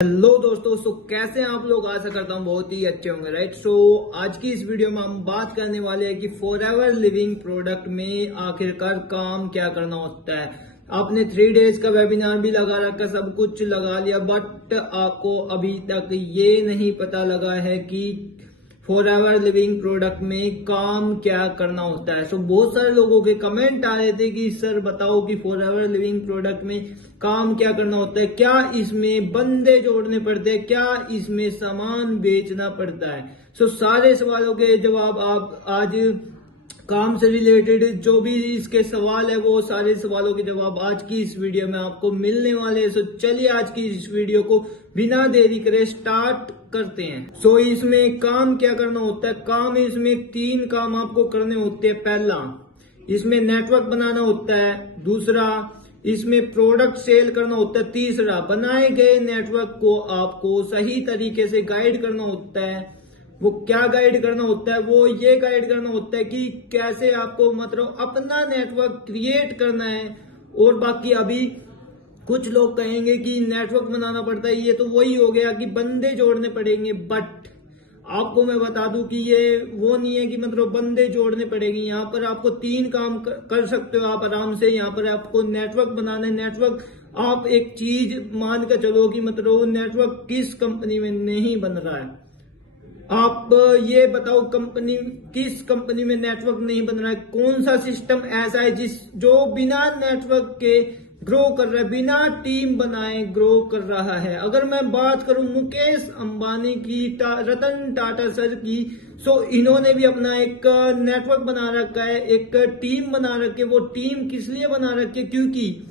Hello दोस्तों, कैसे हैं आप लोग। आशा करता हूँ बहुत ही अच्छे होंगे, राइट। आज की इस वीडियो में हम बात करने वाले हैं कि फॉरएवर लिविंग प्रोडक्ट में आखिरकार काम क्या करना होता है। आपने 3 डेज का वेबिनार भी लगा रखा, सब कुछ लगा लिया, बट आपको अभी तक ये नहीं पता लगा है कि फॉरएवर लिविंग प्रोडक्ट में काम क्या करना होता है। बहुत सारे लोगों के कमेंट आ रहे थे कि सर बताओ कि फॉरएवर लिविंग प्रोडक्ट में काम क्या करना होता है, क्या इसमें बंदे जोड़ने पड़ते हैं, क्या इसमें सामान बेचना पड़ता है। सारे सवालों के जवाब आप आज काम से रिलेटेड जो भी इसके सवाल है वो सारे सवालों के जवाब आज की इस वीडियो में आपको मिलने वाले हैं। चलिए आज की इस वीडियो को बिना देरी करे स्टार्ट करते हैं। इसमें काम क्या करना होता है। काम इसमें 3 काम आपको करने होते हैं। पहला, इसमें नेटवर्क बनाना होता है। दूसरा, इसमें प्रोडक्ट सेल करना होता है। तीसरा, बनाए गए नेटवर्क को आपको सही तरीके से गाइड करना होता है। वो क्या गाइड करना होता है, वो ये गाइड करना होता है कि कैसे आपको मतलब अपना नेटवर्क क्रिएट करना है। और बाकी अभी कुछ लोग कहेंगे कि नेटवर्क बनाना पड़ता है, ये तो वही हो गया कि बंदे जोड़ने पड़ेंगे। बट आपको मैं बता दूं कि ये वो नहीं है कि मतलब बंदे जोड़ने पड़ेंगे। यहाँ पर आपको 3 काम कर सकते हो आप आराम से। यहाँ पर आपको नेटवर्क बनाना है। नेटवर्क आप एक चीज मान कर चलो कि मतलब नेटवर्क किस कंपनी में नहीं बन रहा है। आप ये बताओ किस कंपनी में नेटवर्क नहीं बन रहा है। कौन सा सिस्टम ऐसा है जो बिना नेटवर्क के ग्रो कर रहा है, बिना टीम बनाए ग्रो कर रहा है। अगर मैं बात करूं मुकेश अंबानी की, रतन टाटा सर की, इन्होंने भी अपना एक नेटवर्क बना रखा है, एक टीम बना रखी है। वो टीम किस लिए बना रखी है, क्योंकि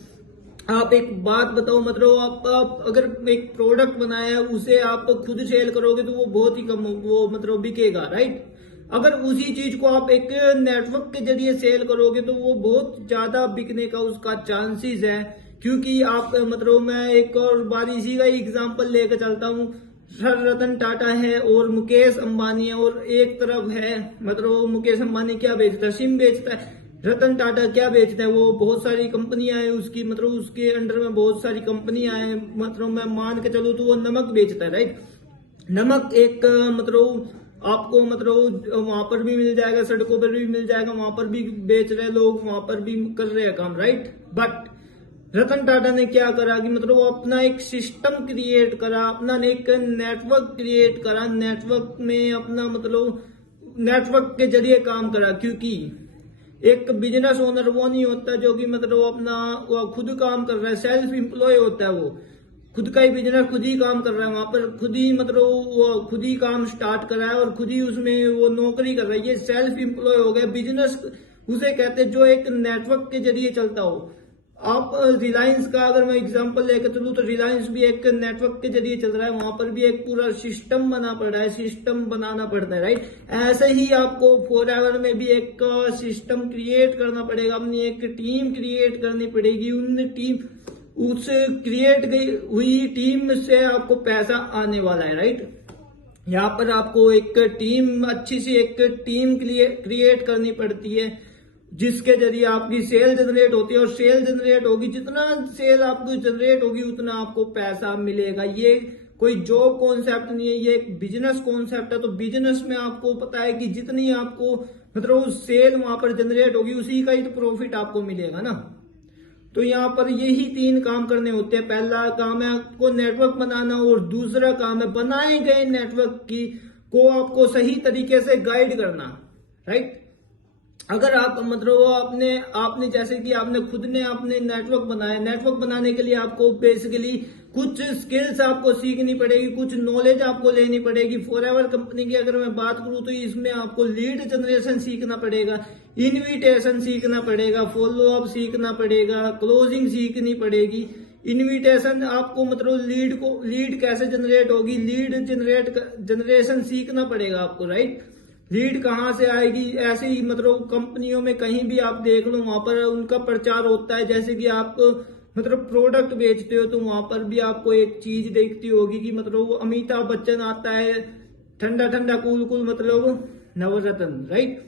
आप एक बात बताओ मतलब आप अगर एक प्रोडक्ट बनाया है उसे आप खुद सेल करोगे तो वो बहुत ही कम वो मतलब बिकेगा, राइट। अगर उसी चीज को आप एक नेटवर्क के जरिए सेल करोगे तो वो बहुत ज्यादा बिकने का उसका चांसेस है। क्योंकि आप मतलब मैं एक और बार इसी का एग्जांपल लेकर चलता हूँ। सर रतन टाटा है और मुकेश अंबानी है, और एक तरफ है मतलब मुकेश अंबानी क्या बेचता है, सिम बेचता है। रतन टाटा क्या बेचता है, वो बहुत सारी कंपनियां हैं उसकी, मतलब उसके अंडर में बहुत सारी कंपनियां हैं। मतलब मैं मान के चलूँ तो वो नमक बेचता है, राइट। नमक एक मतलब आपको मतलब वहां पर भी मिल जाएगा, सड़कों पर भी मिल जाएगा, वहां पर भी बेच रहे लोग, वहां पर भी कर रहे हैं काम, राइट। बट रतन टाटा ने क्या करा कि मतलब वो अपना एक सिस्टम क्रिएट करा, अपना एक नेटवर्क क्रिएट करा। नेटवर्क में अपना मतलब नेटवर्क के जरिए काम करा। क्योंकि एक बिजनेस ओनर वो नहीं होता जो कि मतलब अपना वो खुद काम कर रहा है, सेल्फ एम्प्लॉय होता है। वो खुद का ही बिजनेस खुद ही काम कर रहा है, वहां पर खुद ही मतलब वो खुद ही काम स्टार्ट कर रहा है और खुद ही उसमें वो नौकरी कर रहा है। ये सेल्फ एम्प्लॉय हो गया। बिजनेस उसे कहते हैं जो एक नेटवर्क के जरिए चलता हो। आप रिलायंस का अगर मैं एग्जांपल लेकर चलूं तो रिलायंस भी एक नेटवर्क के जरिए चल रहा है, वहां पर भी एक पूरा सिस्टम बना पड़ा है, सिस्टम बनाना पड़ता है, राइट। ऐसे ही आपको फॉरएवर में भी एक सिस्टम क्रिएट करना पड़ेगा, अपनी एक टीम क्रिएट करनी पड़ेगी। उस क्रिएट हुई टीम से आपको पैसा आने वाला है, राइट। यहाँ पर आपको एक टीम अच्छी सी एक टीम क्रिएट करनी पड़ती है जिसके जरिए आपकी सेल जनरेट होती है। और सेल जनरेट होगी, जितना सेल आपको जनरेट होगी उतना आपको पैसा मिलेगा। ये कोई जॉब कॉन्सेप्ट नहीं है, ये एक बिजनेस कॉन्सेप्ट है। तो बिजनेस में आपको पता है कि जितनी आपको मतलब सेल वहां पर जनरेट होगी उसी का ही तो प्रॉफिट आपको मिलेगा ना। तो यहाँ पर यही 3 काम करने होते हैं। पहला काम है आपको नेटवर्क बनाना, और दूसरा काम है बनाए गए नेटवर्क को आपको सही तरीके से गाइड करना, राइट। अगर आप मतलब आपने जैसे कि आपने खुद ने आपने नेटवर्क बनाया, नेटवर्क बनाने के लिए आपको बेसिकली कुछ स्किल्स आपको सीखनी पड़ेगी, कुछ नॉलेज आपको लेनी पड़ेगी। फॉरएवर कंपनी की अगर मैं बात करूं तो इसमें आपको लीड जनरेशन सीखना पड़ेगा, इनविटेशन सीखना पड़ेगा, फॉलो अप सीखना पड़ेगा, क्लोजिंग सीखनी पड़ेगी। इनविटेशन आपको मतलब लीड कैसे जनरेट होगी, लीड जनरेशन सीखना पड़ेगा आपको, राइट। लीड कहाँ से आएगी, ऐसे ही मतलब कंपनियों में कहीं भी आप देख लो वहां पर उनका प्रचार होता है। जैसे कि आप मतलब प्रोडक्ट बेचते हो तो वहां पर भी आपको एक चीज देखती होगी कि मतलब अमिताभ बच्चन आता है, ठंडा ठंडा कूल कूल मतलब नवरत्न, राइट।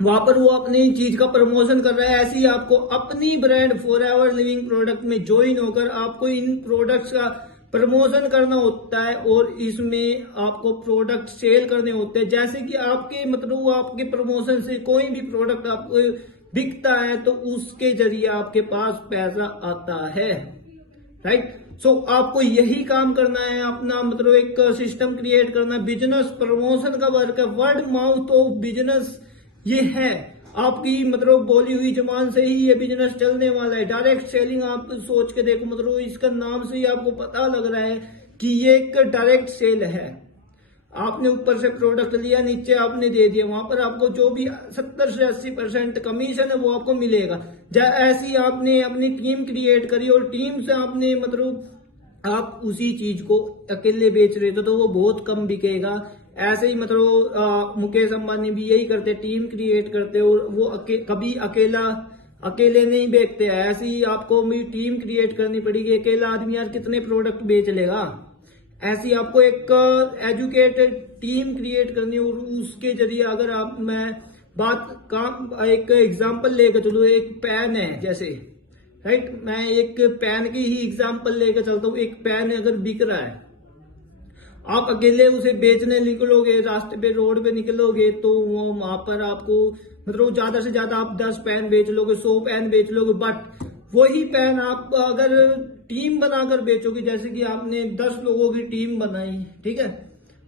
वहां पर वो अपनी चीज का प्रमोशन कर रहा है। ऐसे ही आपको अपनी ब्रांड फॉरएवर लिविंग प्रोडक्ट में ज्वाइन होकर आपको इन प्रोडक्ट्स का प्रमोशन करना होता है और इसमें आपको प्रोडक्ट सेल करने होते हैं। जैसे कि आपके मतलब आपके प्रमोशन से कोई भी प्रोडक्ट आपको बिकता है तो उसके जरिए आपके पास पैसा आता है, राइट। सो आपको यही काम करना है, अपना मतलब एक सिस्टम क्रिएट करना। बिजनेस प्रमोशन का वर्क है, वर्ड माउथ ऑफ बिजनेस ये है। आपकी मतलब बोली हुई जबान से ही ये बिजनेस चलने वाला है। डायरेक्ट सेलिंग आप सोच के देखो, मतलब इसका नाम से ही आपको पता लग रहा है कि ये एक डायरेक्ट सेल है। आपने ऊपर से प्रोडक्ट लिया, नीचे आपने दे दिया, वहां पर आपको जो भी 70 से 80% कमीशन है वो आपको मिलेगा। ऐसी आपने अपनी टीम क्रिएट करी और टीम से आपने मतलब आप उसी चीज को अकेले बेच रहे थे तो वो बहुत कम बिकेगा। ऐसे ही मतलब मुकेश अंबानी भी यही करते, टीम क्रिएट करते और वो कभी अकेले नहीं बेचते। ऐसे ही आपको भी टीम क्रिएट करनी पड़ेगी। अकेला आदमी यार कितने प्रोडक्ट बेच लेगा। ऐसी आपको एक एजुकेटेड टीम क्रिएट करनी और उसके जरिए अगर आप एक एग्जांपल लेकर चलूँ, एक पेन है जैसे, राइट, मैं एक पेन की ही एग्जांपल लेकर चलता हूँ। एक पेन अगर बिक रहा है, आप अकेले उसे बेचने निकलोगे, रास्ते पे रोड पे निकलोगे तो वो वहां पर आपको मतलब ज्यादा से ज्यादा आप 10 पेन बेच लोगे, 100 पेन बेच लोगे। बट वही पेन आप अगर टीम बनाकर बेचोगे, जैसे कि आपने 10 लोगों की टीम बनाई, ठीक है,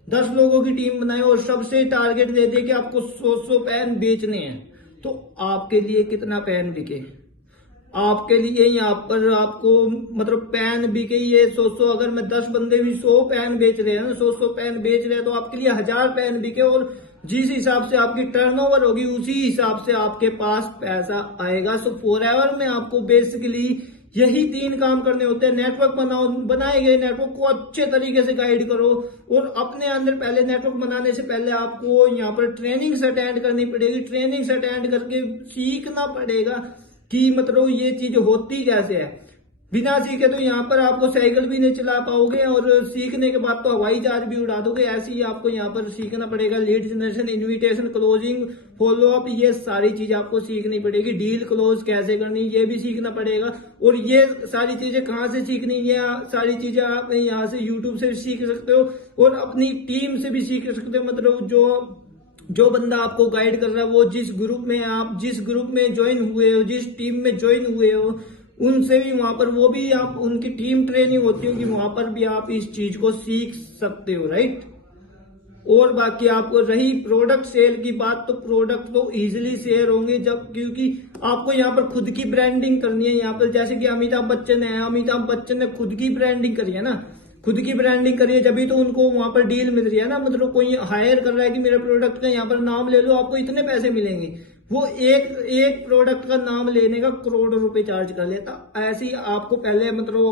10 लोगों की टीम बनाई और सबसे टारगेट दे दिया कि आपको 100 पेन बेचने हैं, तो आपके लिए कितना पेन बिके? आपके लिए यहाँ पर आपको मतलब पेन बिके ये 100, अगर मैं 10 बंदे भी 100 पेन बेच रहे हैं ना, 100 पेन बेच रहे हैं तो आपके लिए 1000 पेन बिके और जिस हिसाब से आपकी टर्नओवर होगी उसी हिसाब से आपके पास पैसा आएगा। सो फॉरएवर में आपको बेसिकली यही 3 काम करने होते हैं। नेटवर्क बनाए गए नेटवर्क को अच्छे तरीके से गाइड करो और अपने अंदर पहले नेटवर्क बनाने से पहले आपको यहाँ पर ट्रेनिंग्स अटेंड करनी पड़ेगी। ट्रेनिंग्स अटेंड करके सीखना पड़ेगा कि मतलब ये चीज होती कैसे है। बिना सीखे तो यहाँ पर आपको साइकिल भी नहीं चला पाओगे और सीखने के बाद तो हवाई जहाज भी उड़ा दोगे। ऐसे ही आपको यहाँ पर सीखना पड़ेगा। Lead generation, invitation, closing, follow up, ये सारी चीज आपको सीखनी पड़ेगी। डील क्लोज कैसे करनी ये भी सीखना पड़ेगा। और ये सारी चीजें कहाँ से सीखनी, ये सारी चीजें आप यहाँ से यूट्यूब से सीख सकते हो और अपनी टीम से भी सीख सकते हो। मतलब जो बंदा आपको गाइड कर रहा है वो जिस ग्रुप में ज्वाइन हुए हो, जिस टीम में ज्वाइन हुए हो, उनसे भी वहां पर वो भी आप उनकी टीम ट्रेनिंग होती होगी, वहां पर भी आप इस चीज को सीख सकते हो, राइट। और बाकी आपको रही प्रोडक्ट सेल की बात, तो प्रोडक्ट तो इजीली शेयर होंगे जब, क्योंकि आपको यहाँ पर खुद की ब्रांडिंग करनी है। यहाँ पर जैसे कि अमिताभ बच्चन ने खुद की ब्रांडिंग करी है ना, खुद की ब्रांडिंग करिए जब तो उनको वहां पर डील मिल रही है ना। मतलब कोई हायर कर रहा है कि मेरे प्रोडक्ट का यहाँ पर नाम ले लो, आपको इतने पैसे मिलेंगे। वो एक प्रोडक्ट का नाम लेने का करोड़ों रुपए चार्ज कर लेता। ऐसे ही आपको पहले मतलब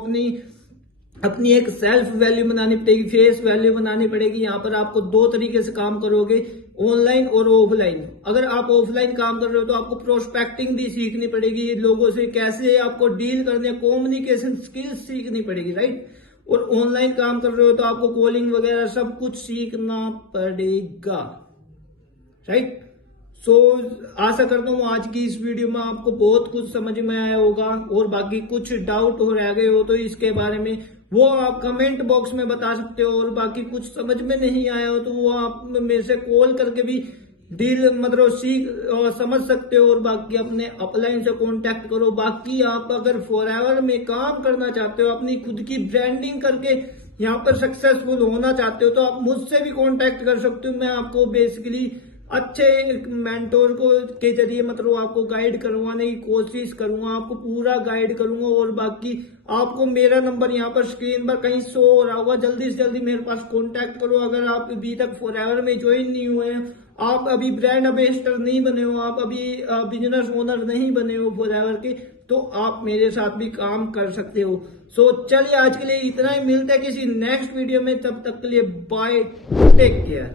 अपनी एक सेल्फ वैल्यू बनानी पड़ेगी, फेस वैल्यू बनानी पड़ेगी। यहाँ पर आपको 2 तरीके से काम करोगे, ऑनलाइन और ऑफलाइन। अगर आप ऑफलाइन काम कर रहे हो तो आपको प्रोस्पेक्टिंग भी सीखनी पड़ेगी, लोगों से कैसे आपको डील करने, कम्युनिकेशन स्किल्स सीखनी पड़ेगी, राइट। और ऑनलाइन काम कर रहे हो तो आपको कॉलिंग वगैरह सब कुछ सीखना पड़ेगा, राइट। सो आशा करता हूँ आज की इस वीडियो में आपको बहुत कुछ समझ में आया होगा और बाकी कुछ डाउट हो रह गए हो तो इसके बारे में वो आप कमेंट बॉक्स में बता सकते हो। और बाकी कुछ समझ में नहीं आया हो तो वो आप मेरे से कॉल करके भी डील मतलब सीख और समझ सकते हो। और बाकी अपने अपलाइन से कांटेक्ट करो। बाकी आप अगर फॉरएवर में काम करना चाहते हो, अपनी खुद की ब्रांडिंग करके यहाँ पर सक्सेसफुल होना चाहते हो, तो आप मुझसे भी कांटेक्ट कर सकते हो। मैं आपको बेसिकली अच्छे मेंटोर के जरिए मतलब आपको गाइड करवाने की कोशिश करूंगा, आपको पूरा गाइड करूंगा। और बाकी आपको मेरा नंबर यहाँ पर स्क्रीन पर कहीं शो हो रहा होगा, जल्दी से जल्दी मेरे पास कांटेक्ट करो। अगर आप अभी तक फॉरएवर में ज्वाइन नहीं हुए हैं, आप अभी ब्रांड एम्बेसडर नहीं बने हो, आप अभी बिजनेस ओनर नहीं बने हो फॉरएवर के, तो आप मेरे साथ भी काम कर सकते हो। सो चलिए आज के लिए इतना ही, मिलता है किसी नेक्स्ट वीडियो में, तब तक के लिए बाय, टेक केयर।